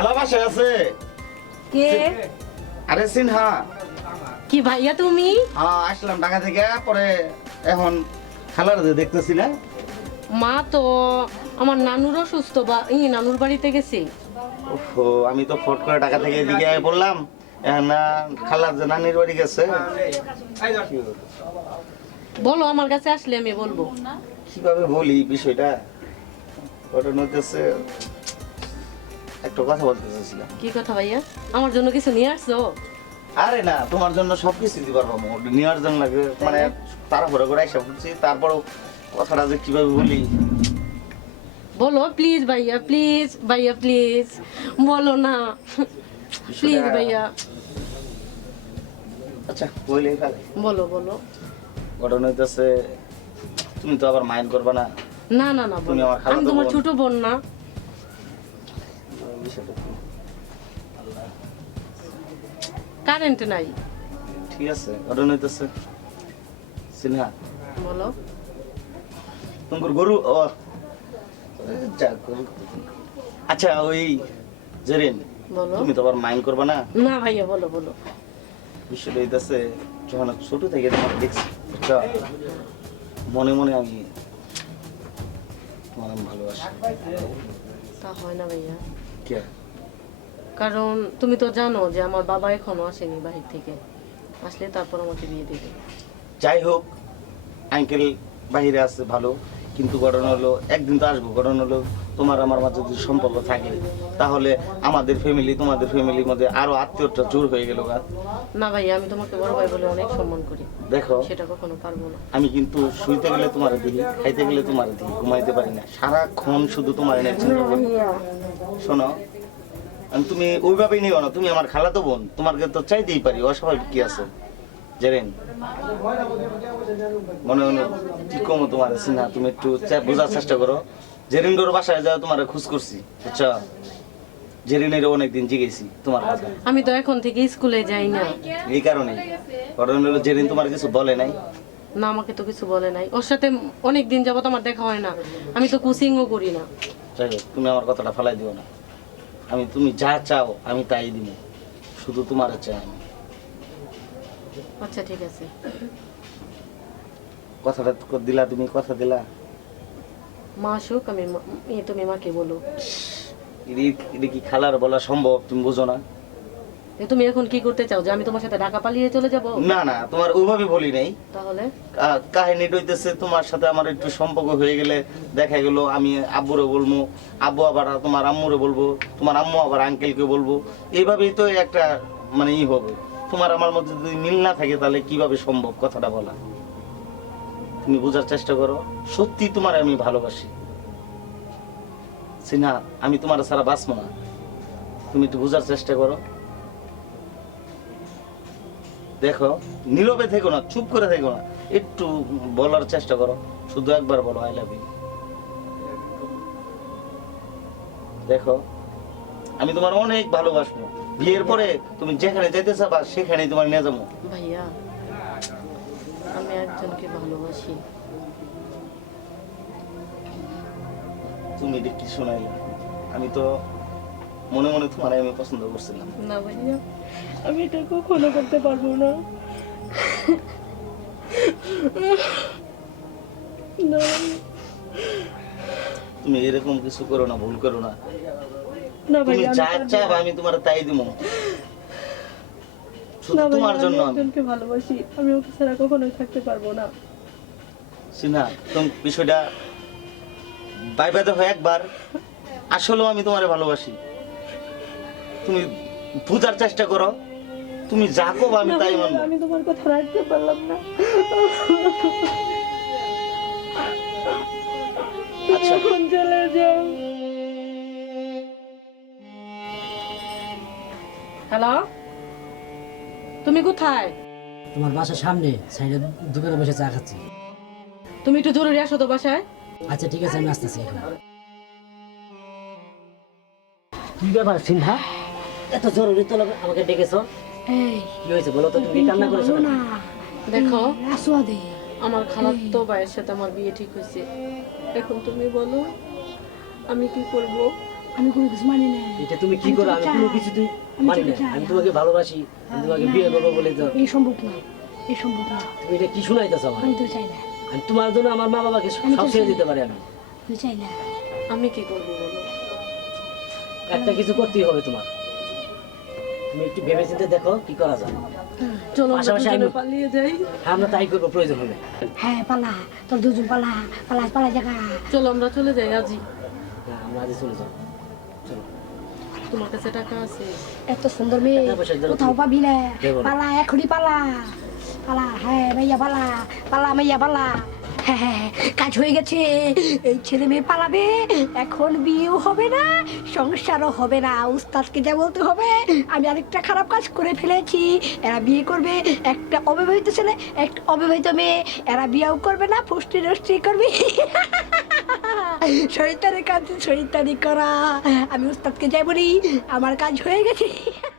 Hello বাসায় আছে। কে? আরে সিনহা। কি ভাইয়া তুমি? হ্যাঁ আসলাম ঢাকা থেকে পরে এখন খেলার দেখতেছি না মা তো আমার নানুরও সুস্থ বা ই নানুর বাড়িতে গেছে। ওহো আমি তো ফট করে ঢাকা থেকে এদিকে আয় বললাম না খালার যে নানির বাড়ি গেছে। বলো আমার কাছে আসলে আমি বলব। কীভাবে বলি বিষয়টা? ওটা নইতেছে একটা কথা বলতে চাইছিলাম কি কথা ভাইয়া? আমার জন্য কিছু নিয়ে আসছো? আরে না তোমার জন্য সব কিছু দিতে পারব নেওয়ার জন্য লাগে। মানে তাড়াহুড়ো করে এসে পড়ছি তারপরও কথাটা যে কীভাবে বলি? বলো প্লিজ ভাইয়া প্লিজ ভাইয়া প্লিজ বলো না। প্লিজ ভাইয়া। আচ্ছা বলো বলো। ঘটনা হইতেছে তুমি তো আবার মাইন্ড করবা না। না না না তুমি আমার তোমার ছোট বোন না। কারেন্ট নাই। ঠিক আছে হইতেছে সিনহা। বলো। তোমার গরু। আচ্ছা ওই জেরিন বলো। তুমি তো আবার মাইন্ড করবা না? না ভাইয়া বলো বলো। বিষয়টা হইতেছে যখন ছোট থেকে তোমার দেখছি? মনে মনে আমি তোমার ভালোবাসি। তা হয় না ভাইয়া। কারণ তুমি তো জানো যে আমার বাবা এখনও আসেনি বাহির থেকে। আসলে তারপর আমাকে বিয়ে দেবে। যাই হোক আঙ্কেল বাইরে আছে ভালো কিন্তু ঘটনা হলো একদিন তো আসব ঘটনা হলো তোমার আমার মাঝে যদি সম্পর্ক থাকে তাহলে আমাদের ফ্যামিলি তোমাদের ফ্যামিলির মধ্যে আরও আত্মীয়টা জোর হয়ে গেল গা। না ভাই আমি তোমাকে বড় ভাই বলে অনেক সম্মান করি। দেখো সেটা কখনো পারব না। আমি কিন্তু শুইতে গেলে তোমার দিই খাইতে গেলে তোমার দিই ঘুমাইতে পারি না। সারাক্ষণ শুধু তোমার এনে চিন্তা করি। শোনো আমি তুমি ওইভাবেই নিও না তুমি আমার খালাতো বোন তোমাকে তো চাইতেই পারি অস্বাভাবিক কি আছে? জেরেন মনে মনে কি কমো তোমার সিনহা তুমি একটু বোঝার চেষ্টা করো। জেরিনডোর বাসায় যাও তোমার খোঁজ করছি বুঝছ? জেরিনের অনেকদিন জিগেছি তোমার কথা আমি তো এখন থেকে স্কুলে যাই না। এই কারণে। কারণ হলো জেরিন তোমার কিছু বলে নাই। না আমাকে তো কিছু বলে নাই। ওর সাথে অনেক দিন যাবত আমার দেখা হয় না। আমি তো কোচিংও করি না। যাই হোক তুমি আমার কথাটা ফেলাই দিও না। আমি তুমি যা চাও আমি তাই দিব। শুধু তোমার চাই আমি। আচ্ছা ঠিক আছে। কথাটা তো দিলা তুমি কথা দিলা। মা আসুক আমি মা- এ তুমি মাকে বলো। এটা কি খালার বলা সম্ভব? তুমি বুঝো না। তুমি এখন কি করতে চাও? যে আমি তোমার সাথে ঢাকা পালিয়ে চলে যাব? না না তোমার ওইভাবে বলি নাই। তাহলে? কাহিনী হইতেছে তোমার সাথে আমার একটু সম্পর্ক হয়ে গেলে দেখা গেল আমি আব্বুরে বলব আব্বু আবার তোমার আম্মুরে বলব তোমার আম্মু আবার আঙ্কেলকে বলব। এইভাবেই তো একটা মানে ই হবে। তোমার আমার মধ্যে যদি মিল না থাকে তাহলে কীভাবে সম্ভব? কথাটা বলা। তুমি বোঝার চেষ্টা করো, সত্যি তোমার আমি ভালোবাসি। সিনহা আমি তোমার ছাড়া বাঁচবো না। তুমি একটু বোঝার চেষ্টা করো। দেখো, নীরবে থেকো না, চুপ করে থেকো না, একটু বলার চেষ্টা করো। শুধু একবার বলো আই লাভ ইউ দেখো, আমি তোমার অনেক ভালোবাসবো। বিয়ের পরে তুমি যেখানে যেতে চাবা সেখানে তোমার নিয়ে যাব। ভাইয়া একজনকে ভালোবাসি। তুমি এটা কি শোনাইলে? আমি তো মনে মনে তোমার আমি পছন্দ করছিলাম। না ভাইয়া। আমি এটা কখনো করতে পারব না। না। তুমি এরকম কিছু করো না ভুল করো না। না চাবা আমি তোমার তাই দিব শুধু তোমার জন্য আমি। একজনকে ভালোবাসি আমি ওকে ছাড়া কখনোই থাকতে পারব না। সিনহা তুমি বিষয়টা বাইবে দেখো একবার আসলেও আমি তোমারে ভালোবাসি। তুমি বুঝার চেষ্টা করো তুমি যা কব আমি তাই মানবো। আমি তোমার কথা রাখতে পারলাম না। আচ্ছা। চলে যাও। হ্যালো তুমি কোথায়? তোমার বাসার সামনে সাইডে দোকানে বসে চা খাচ্ছি। তুমি একটু জরুরি আসো তো বাসায়। আচ্ছা ঠিক আছে আমি আসতেছি এখন। কি ব্যাপার সিনহা? এত জরুরি তো আমাকে ডেকেছো? কি হয়েছে বলো তো তুমি কান্না করেছ নাকি? দেখো আমার খালার তো ভাইয়ের সাথে আমার বিয়ে ঠিক হয়েছে। এখন তুমি বলো আমি কি করব? আমি কোনো কিছু মানি না। এটা তুমি কি করো? আমি কোনো কিছু তুই আমি মানি না। আমি তোমাকে ভালোবাসি আমি তোমাকে বিয়ে করব বলে তো। এই সম্ভব না। এই সম্ভব না। তুমি এটা কি শোনাইতেছ আমার আমি তো চাই না। আমি তোমার জন্য আমার মা বাবাকে সব ছেড়ে দিতে পারি আমি। আমি চাই না। আমি কি করব বলো? একটা কিছু করতেই হবে তোমার। তুমি একটু ভেবে চিন্তে দেখো কি করা যায়। চলো পাশাপাশি আমি- পালিয়ে যাই। হ্যাঁ, আমরা তাই করব প্রয়োজন হবে হ্যাঁ পালা। তোর দুজন পালা। পালা পালা জায়গা। চলো আমরা চলে যাই আজই হ্যাঁ আমরা আজ চলে যাব। তোমার কাছে টাকা আছে? এত সুন্দর মেয়ে। কোথাও পাবি না। পালা এখনই পালা। পালা হ্যাঁ মাইয়া পালা। পালা মাইয়া পালা। হ্যাঁ হ্যাঁ হ্যাঁ, কাজ হয়ে গেছে। এই ছেলে মেয়ে পালাবে। এখন বিয়েও হবে না সংসারও হবে না। উস্তাদকে যা বলতে হবে আমি আরেকটা খারাপ কাজ করে ফেলেছি। এরা বিয়ে করবে একটা অবিবাহিত ছেলে একটা অবিবাহিত মেয়ে। এরা বিয়েও করবে না পুষ্টি নষ্টি করবে। শৈতানের কাজ শৈতানি করা আমি উস্তাদকে যাই বলি আমার কাজ হয়ে গেছে।